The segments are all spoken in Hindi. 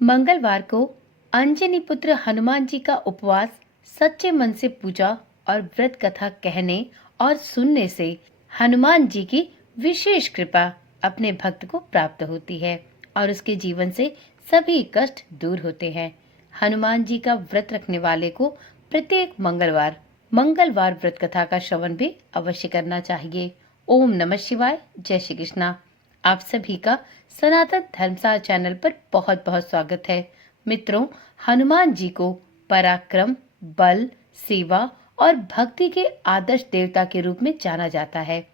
मंगलवार को अंजनी पुत्र हनुमान जी का उपवास, सच्चे मन से पूजा और व्रत कथा कहने और सुनने से हनुमान जी की विशेष कृपा अपने भक्त को प्राप्त होती है और उसके जीवन से सभी कष्ट दूर होते हैं। हनुमान जी का व्रत रखने वाले को प्रत्येक मंगलवार व्रत कथा का श्रवण भी अवश्य करना चाहिए। ओम नमः शिवाय। जय श्री कृष्णा। आप सभी का सनातन धर्मसार चैनल पर बहुत बहुत स्वागत है। मित्रों, हनुमान जी को पराक्रम, बल, सेवा और भक्ति के आदर्श देवता के रूप में जाना जाता है।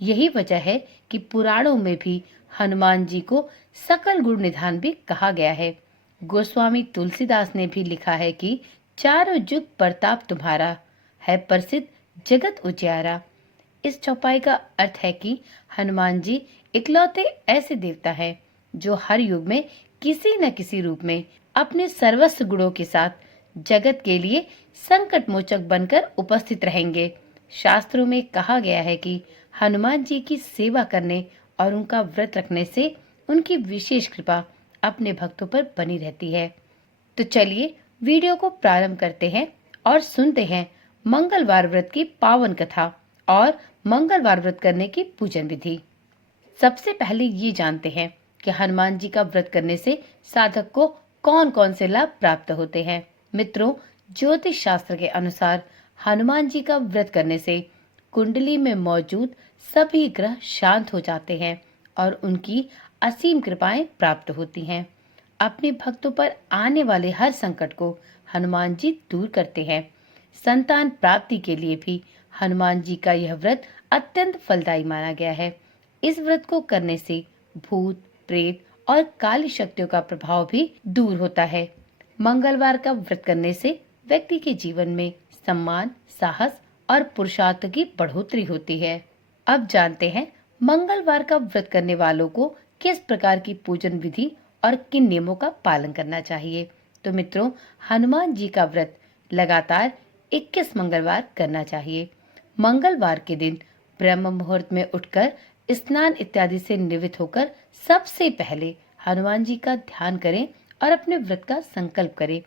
यही वजह है कि पुराणों में भी हनुमान जी को सकल गुण निधान भी कहा गया है। गोस्वामी तुलसीदास ने भी लिखा है कि चारों जुग प्रताप तुम्हारा, है प्रसिद्ध जगत उजियारा। इस चौपाई का अर्थ है कि हनुमान जी इकलौते ऐसे देवता हैं जो हर युग में किसी न किसी रूप में अपने सर्वस्व गुणों के साथ जगत के लिए संकट मोचक बनकर उपस्थित रहेंगे। शास्त्रों में कहा गया है कि हनुमान जी की सेवा करने और उनका व्रत रखने से उनकी विशेष कृपा अपने भक्तों पर बनी रहती है। तो चलिए वीडियो को प्रारंभ करते हैं और सुनते हैं मंगलवार व्रत की पावन कथा और मंगलवार व्रत करने की पूजन विधि। सबसे पहले ये जानते हैं कि हनुमान जी का व्रत करने से साधक को कौन कौन से लाभ प्राप्त होते हैं। मित्रों, ज्योतिष शास्त्र के अनुसार हनुमान जी का व्रत करने से कुंडली में मौजूद सभी ग्रह शांत हो जाते हैं और उनकी असीम कृपाएं प्राप्त होती हैं। अपने भक्तों पर आने वाले हर संकट को हनुमान जी दूर करते हैं। संतान प्राप्ति के लिए भी हनुमान जी का यह व्रत अत्यंत फलदायी माना गया है। इस व्रत को करने से भूत, प्रेत और काली शक्तियों का प्रभाव भी दूर होता है। मंगलवार का व्रत करने से व्यक्ति के जीवन में सम्मान, साहस और पुरुषार्थ की बढ़ोतरी होती है। अब जानते हैं मंगलवार का व्रत करने वालों को किस प्रकार की पूजन विधि और किन नियमों का पालन करना चाहिए। तो मित्रों, हनुमान जी का व्रत लगातार 21 मंगलवार करना चाहिए। मंगलवार के दिन ब्रह्म मुहूर्त में उठकर स्नान इत्यादि से निवृत्त होकर सबसे पहले हनुमान जी का ध्यान करें और अपने व्रत का संकल्प करें।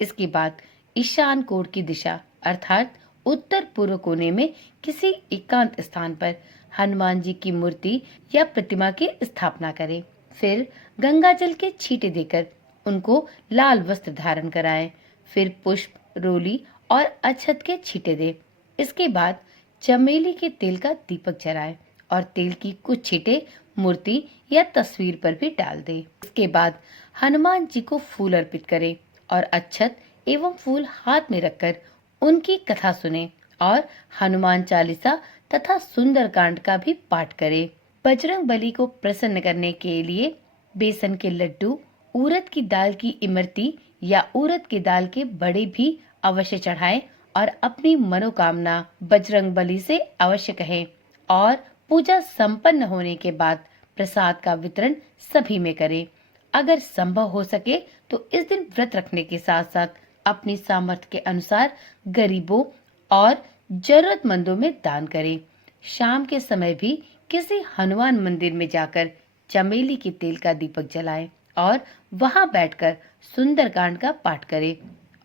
इसके बाद ईशान कोण की दिशा अर्थात उत्तर पूर्व कोने में किसी एकांत स्थान पर हनुमान जी की मूर्ति या प्रतिमा की स्थापना करें। फिर गंगा जल के छींटे देकर उनको लाल वस्त्र धारण कराएं। फिर पुष्प, रोली और अक्षत के छींटे दें। इसके बाद चमेली के तेल का दीपक जलाएं और तेल की कुछ छींटे मूर्ति या तस्वीर पर भी डाल दें। इसके बाद हनुमान जी को फूल अर्पित करें और अक्षत एवं फूल हाथ में रखकर उनकी कथा सुने और हनुमान चालीसा तथा सुंदरकांड का भी पाठ करें। बजरंग बली को प्रसन्न करने के लिए बेसन के लड्डू, उड़द की दाल की इमरती या उड़द की दाल के बड़े भी अवश्य चढ़ाएं और अपनी मनोकामना बजरंग बली से अवश्य कहें और पूजा संपन्न होने के बाद प्रसाद का वितरण सभी में करें। अगर संभव हो सके तो इस दिन व्रत रखने के साथ साथ अपनी सामर्थ्य के अनुसार गरीबों और जरूरतमंदों में दान करें। शाम के समय भी किसी हनुमान मंदिर में जाकर चमेली के तेल का दीपक जलाएं और वहां बैठकर सुंदरकांड का पाठ करें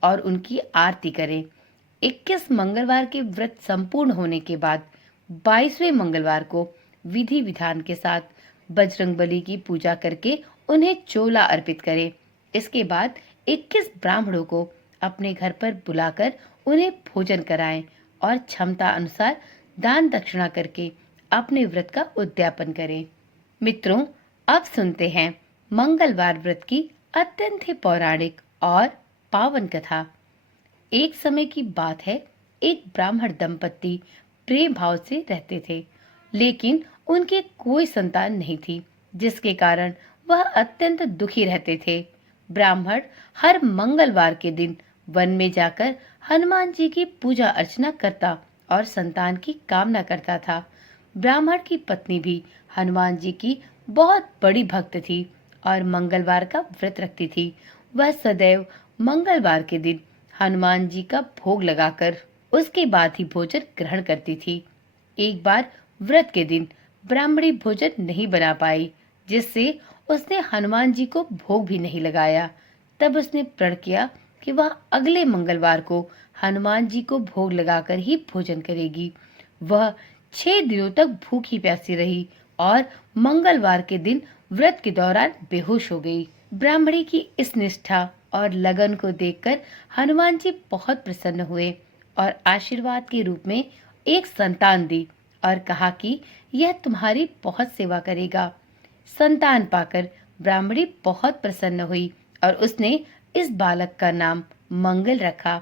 और उनकी आरती करें। 21 मंगलवार के व्रत संपूर्ण होने के बाद 22वें मंगलवार को विधि विधान के साथ बजरंगबली की पूजा करके उन्हें चोला अर्पित करें। इसके बाद 21 ब्राह्मणों को अपने घर पर बुलाकर उन्हें भोजन कराएं और क्षमता अनुसार दान दक्षिणा करके अपने व्रत का उद्यापन करें। मित्रों, अब सुनते हैं मंगलवार व्रत की अत्यंत ही पौराणिक और पावन कथा। एक समय की बात है, एक ब्राह्मण दंपत्ति प्रेम भाव से रहते थे, लेकिन उनके कोई संतान नहीं थी, जिसके कारण वह अत्यंत दुखी रहते थे। ब्राह्मण हर मंगलवार के दिन वन में जाकर हनुमान जी की पूजा अर्चना करता और संतान की कामना करता था। ब्राह्मण की पत्नी भी हनुमान जी की बहुत बड़ी भक्त थी और मंगलवार का व्रत रखती थी। वह सदैव मंगलवार के दिन हनुमान जी का भोग लगाकर उसके बाद ही भोजन ग्रहण करती थी। एक बार व्रत के दिन ब्राह्मणी भोजन नहीं बना पाई, जिससे उसने हनुमान जी को भोग भी नहीं लगाया। तब उसने प्रण किया कि वह अगले मंगलवार को हनुमान जी को भोग लगाकर ही भोजन करेगी। वह 6 दिनों तक भूखी प्यासी रही और मंगलवार के दिन व्रत के दौरान बेहोश हो गई। ब्राह्मणी की इस निष्ठा और लगन को देखकर हनुमान जी बहुत प्रसन्न हुए और आशीर्वाद के रूप में एक संतान दी और कहा कि यह तुम्हारी बहुत सेवा करेगा। संतान पाकर ब्राह्मणी बहुत प्रसन्न हुई और उसने इस बालक का नाम मंगल रखा।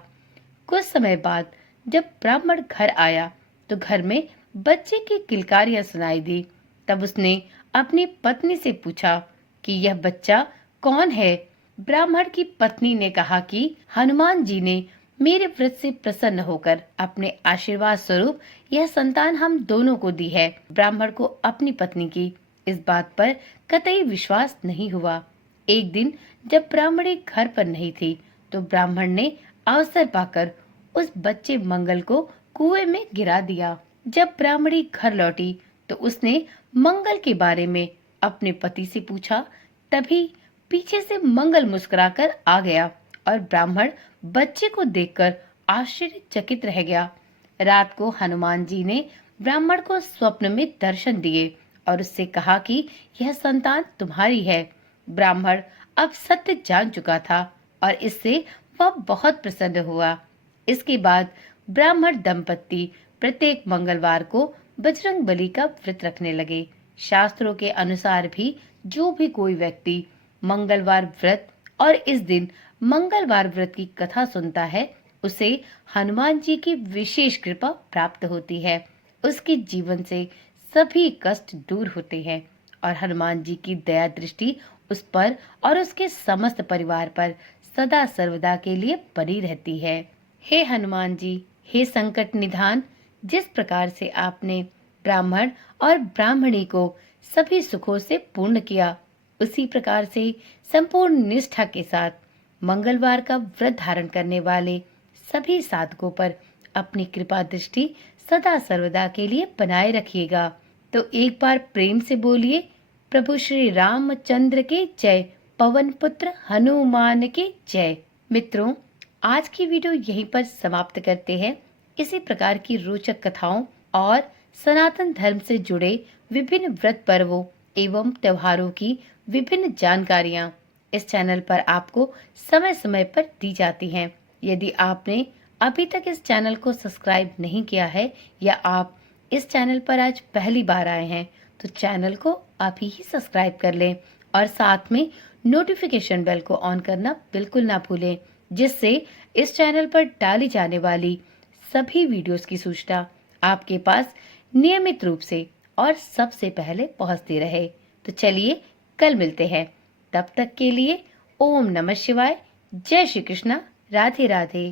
कुछ समय बाद जब ब्राह्मण घर आया तो घर में बच्चे की किलकारियां सुनाई दी। तब उसने अपनी पत्नी से पूछा कि यह बच्चा कौन है। ब्राह्मण की पत्नी ने कहा कि हनुमान जी ने मेरे व्रत से प्रसन्न होकर अपने आशीर्वाद स्वरूप यह संतान हम दोनों को दी है। ब्राह्मण को अपनी पत्नी की इस बात पर कतई विश्वास नहीं हुआ। एक दिन जब ब्राह्मणी घर पर नहीं थी तो ब्राह्मण ने अवसर पाकर उस बच्चे मंगल को कुएं में गिरा दिया। जब ब्राह्मणी घर लौटी तो उसने मंगल के बारे में अपने पति से पूछा। तभी पीछे से मंगल मुस्कुराकर आ गया और ब्राह्मण बच्चे को देखकर आश्चर्यचकित रह गया। रात को हनुमान जी ने ब्राह्मण को स्वप्न में दर्शन दिए और उससे कहा कि यह संतान तुम्हारी है। ब्राह्मण अब सत्य जान चुका था और इससे वह बहुत प्रसन्न हुआ। इसके बाद ब्राह्मण दंपत्ति प्रत्येक मंगलवार को बजरंग बली का व्रत रखने लगे। शास्त्रों के अनुसार भी जो भी कोई व्यक्ति मंगलवार व्रत और इस दिन मंगलवार व्रत की कथा सुनता है उसे हनुमान जी की विशेष कृपा प्राप्त होती है। उसके जीवन से सभी कष्ट दूर होते हैं और हनुमान जी की दया दृष्टि उस पर और उसके समस्त परिवार पर सदा सर्वदा के लिए बनी रहती है। हे हनुमान जी, हे संकट निधान, जिस प्रकार से आपने ब्राह्मण और ब्राह्मणी को सभी सुखों से पूर्ण किया, उसी प्रकार से संपूर्ण निष्ठा के साथ मंगलवार का व्रत धारण करने वाले सभी साधकों पर अपनी कृपा दृष्टि सदा सर्वदा के लिए बनाए रखिएगा। तो एक बार प्रेम से बोलिए, प्रभु श्री रामचंद्र के जय, पवन पुत्र हनुमान के जय। मित्रों, आज की वीडियो यहीं पर समाप्त करते हैं। इसी प्रकार की रोचक कथाओं और सनातन धर्म से जुड़े विभिन्न व्रत पर्वों एवं त्योहारों की विभिन्न जानकारियां इस चैनल पर आपको समय समय पर दी जाती हैं। यदि आपने अभी तक इस चैनल को सब्सक्राइब नहीं किया है या आप इस चैनल पर आज पहली बार आए हैं तो चैनल को अभी ही सब्सक्राइब कर लें और साथ में नोटिफिकेशन बेल को ऑन करना बिल्कुल ना भूलें, जिससे इस चैनल पर डाली जाने वाली सभी वीडियोस की सूचना आपके पास नियमित रूप से और सबसे पहले पहुंचती रहे। तो चलिए कल मिलते हैं। तब तक के लिए ओम नमः शिवाय, जय श्री कृष्णा, राधे राधे।